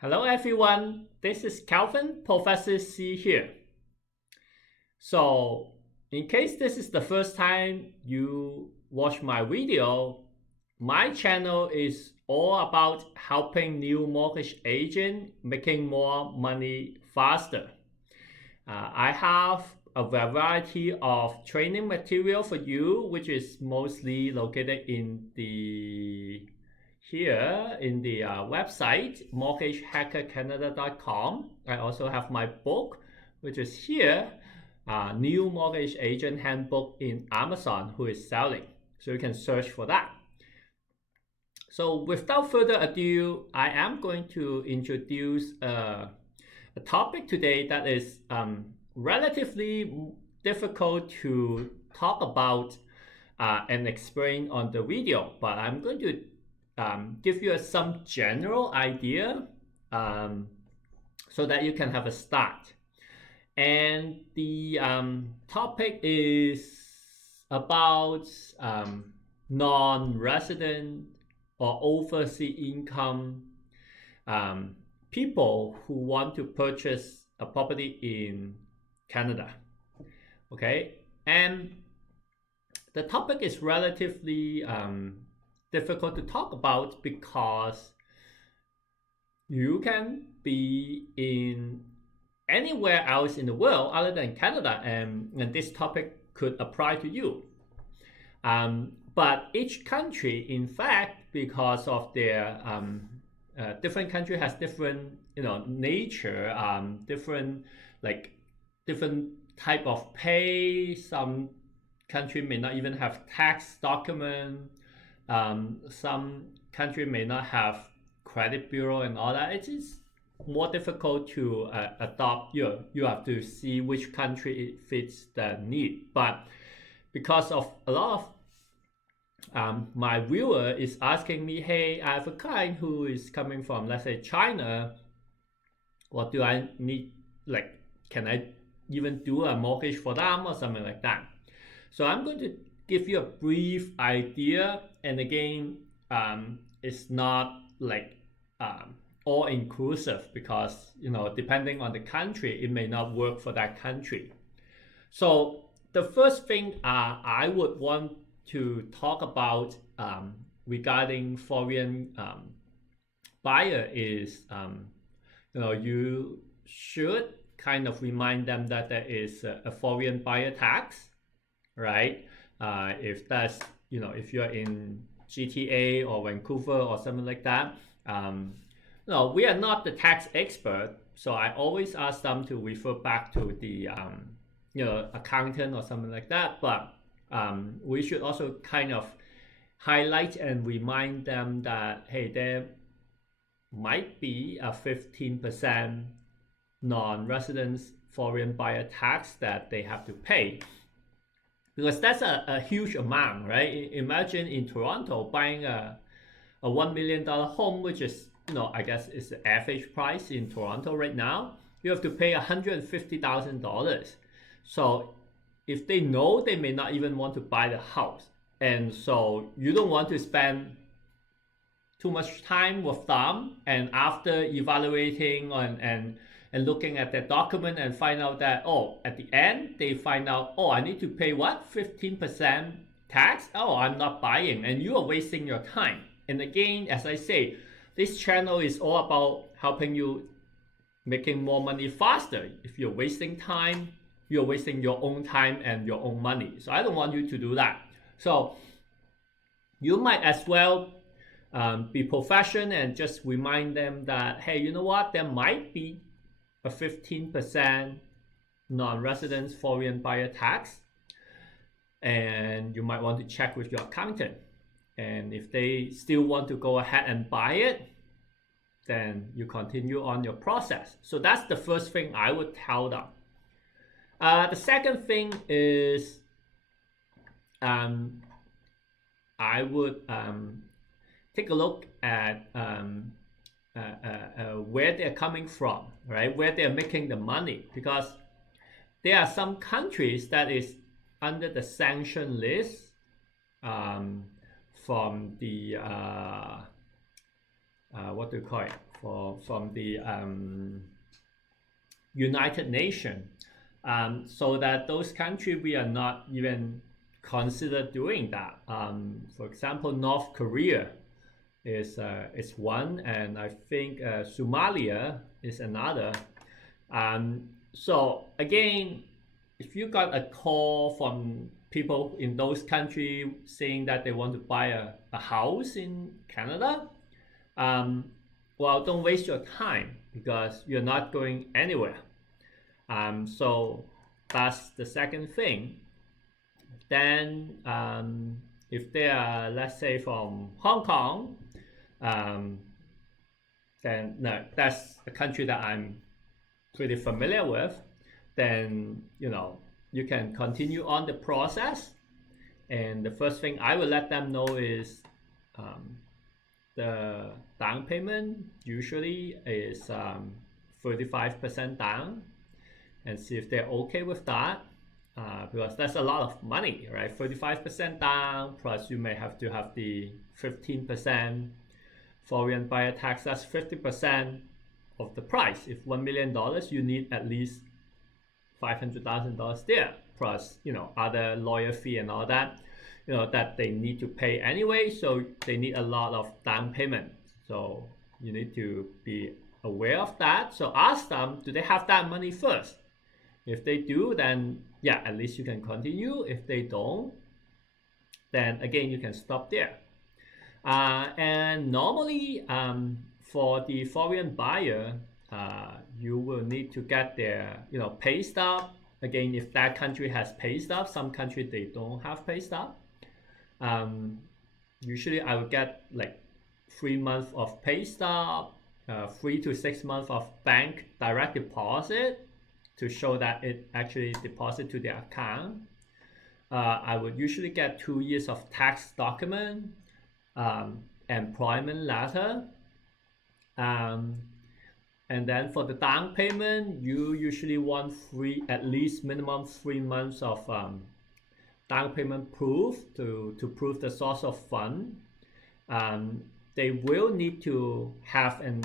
Hello everyone, this is Calvin, Professor C here. So, in case this is the first time you watch my video, my channel is all about helping new mortgage agent making more money faster. I have a variety of training material for you, which is mostly located in the website mortgagehackercanada.com. I also have my book, which is here, New Mortgage Agent Handbook in Amazon, who is selling. So you can search for that. So without further ado, I am going to introduce a topic today that is relatively difficult to talk about and explain on the video, but I'm going to give you some general idea so that you can have a start. And the topic is about non-resident or overseas income people who want to purchase a property in Canada. Okay, and the topic is relatively difficult to talk about because you can be in anywhere else in the world other than Canada, and this topic could apply to you. But each country, in fact, because of their different country has different nature, different type of pay. Some country may not even have tax document. Some country may not have credit bureau and all that. It is more difficult to adopt. You have to see which country it fits the need. But because of a lot of my viewer is asking me, hey, I have a client who is coming from, let's say, China. What do I need? Like, can I even do a mortgage for them or something like that? So I'm going to give you a brief idea, and again, it's not like all inclusive because depending on the country, it may not work for that country. So the first thing I would want to talk about regarding foreign buyer is you should kind of remind them that there is a foreign buyer tax, right? If that's if you're in GTA or Vancouver or something like that. We are not the tax expert, so I always ask them to refer back to the accountant or something like that. But we should also kind of highlight and remind them that, hey, there might be a 15% non-residence foreign buyer tax that they have to pay, because that's a huge amount, right? Imagine in Toronto buying a $1 million home, which is I guess it's the average price in Toronto right now. You have to pay $150,000. So if they know, they may not even want to buy the house, and so you don't want to spend too much time with them, and after evaluating and looking at the document and find out that, at the end they find out, I need to pay what, 15% tax? I'm not buying, and you are wasting your time. And again, as I say, this channel is all about helping you making more money faster. If you're wasting time, you're wasting your own time and your own money. So I don't want you to do that. So you might as well be professional and just remind them that, hey, you know what, there might be a 15% non-resident foreign buyer tax, and you might want to check with your accountant. And if they still want to go ahead and buy it, then you continue on your process. So that's the first thing I would tell them. The second thing is I would take a look at where they're coming from, right? Where they're making the money, because there are some countries that is under the sanction list from the what do you call it, from the United Nations, so that those countries we are not even consider doing that. For example, North Korea is one, and I think Somalia is another. So again, if you got a call from people in those countries saying that they want to buy a house in Canada, well, don't waste your time because you're not going anywhere. So that's the second thing. Then if they are, let's say, from Hong Kong, then no, that's a country that I'm pretty familiar with. Then you can continue on the process, and the first thing I will let them know is the down payment usually is 35% down, and see if they're okay with that, because that's a lot of money, right? 35% down plus you may have to have the 15% foreign buyer tax. That's 50% of the price. If $1 million, you need at least $500,000 there, plus other lawyer fee and all that, that they need to pay anyway. So they need a lot of down payment. So you need to be aware of that. So ask them, do they have that money first? If they do, then yeah, at least you can continue. If they don't, then again you can stop there. And normally for the foreign buyer, you will need to get their pay stub. Again, if that country has pay stub, some countries they don't have pay stub. Usually I would get like 3 months of pay stub, 3 to 6 months of bank direct deposit to show that it actually deposited to their account. I would usually get 2 years of tax document, employment letter, and then for the down payment, you usually want at least minimum 3 months of down payment proof to prove the source of fund. They will need to have an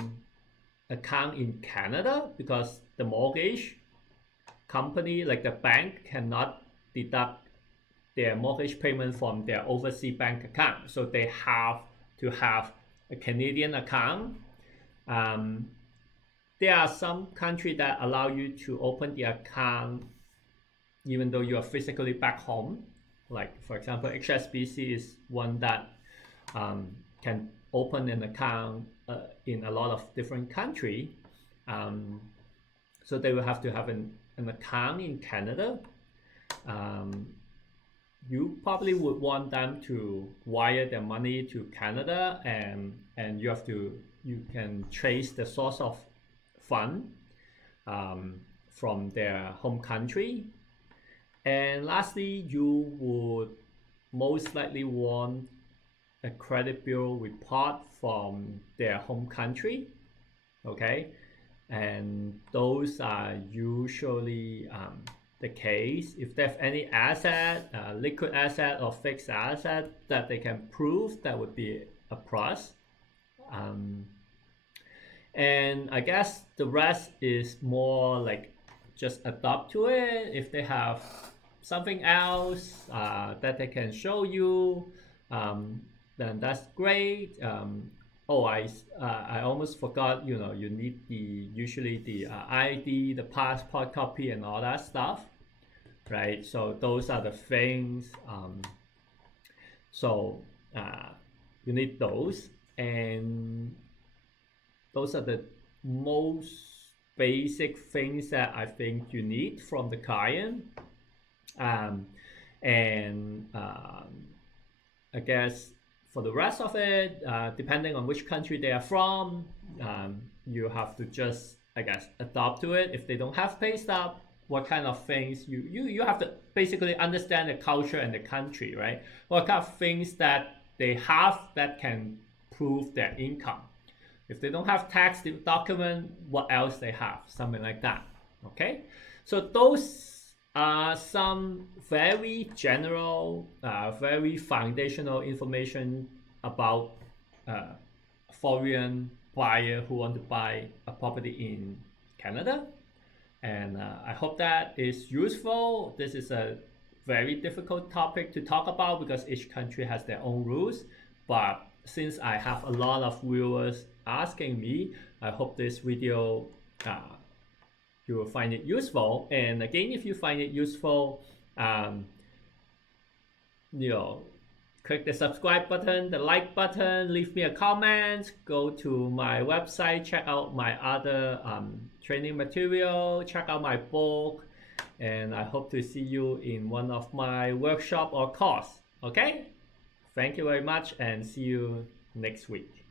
account in Canada because the mortgage company, like the bank, cannot deduct their mortgage payment from their overseas bank account. So they have to have a Canadian account. There are some countries that allow you to open the account even though you are physically back home. Like for example, HSBC is one that can open an account in a lot of different countries. So they will have to have an account in Canada. You probably would want them to wire their money to Canada, and you can trace the source of fund from their home country. And lastly, you would most likely want a credit bureau report from their home country. Okay, and those are usually the case. If they have any asset, liquid asset or fixed asset that they can prove, that would be a plus. And I guess the rest is more like just adapt to it. If they have something else that they can show you, then that's great. I almost forgot, you need usually the ID, the passport copy and all that stuff, right? So those are the things. You need those, and those are the most basic things that I think you need from the client. I guess for the rest of it, depending on which country they are from, you have to just, I guess, adapt to it. If they don't have pay stub, what kind of things you have to basically understand the culture and the country, right? What kind of things that they have that can prove their income. If they don't have tax document, what else they have? Something like that. Okay, so those are some very general, very foundational information about foreign buyer who want to buy a property in Canada. And I hope that is useful. This is a very difficult topic to talk about because each country has their own rules. But since I have a lot of viewers asking me, I hope this video you will find it useful. And again, if you find it useful, click the subscribe button, the like button, leave me a comment, go to my website, check out my other training material, check out my book, and I hope to see you in one of my workshop or course. Okay? Thank you very much and see you next week.